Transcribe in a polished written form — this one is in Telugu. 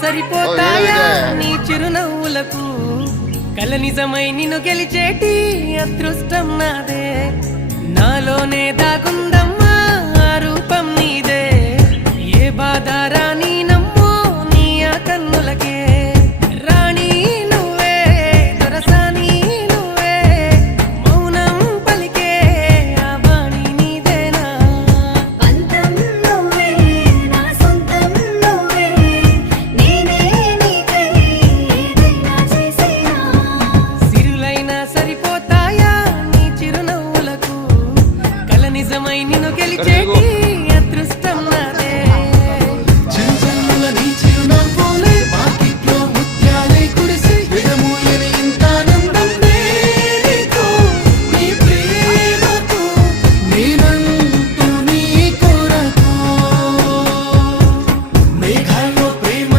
సరిపోతాయా నీ చిరునవ్వులకు కల నిజమై నిన్ను గెలిచేటి అదృష్టం నాదే నాలోనే దాగుందమ్మా ఆ రూపం నీదే ఏ బాధ రాని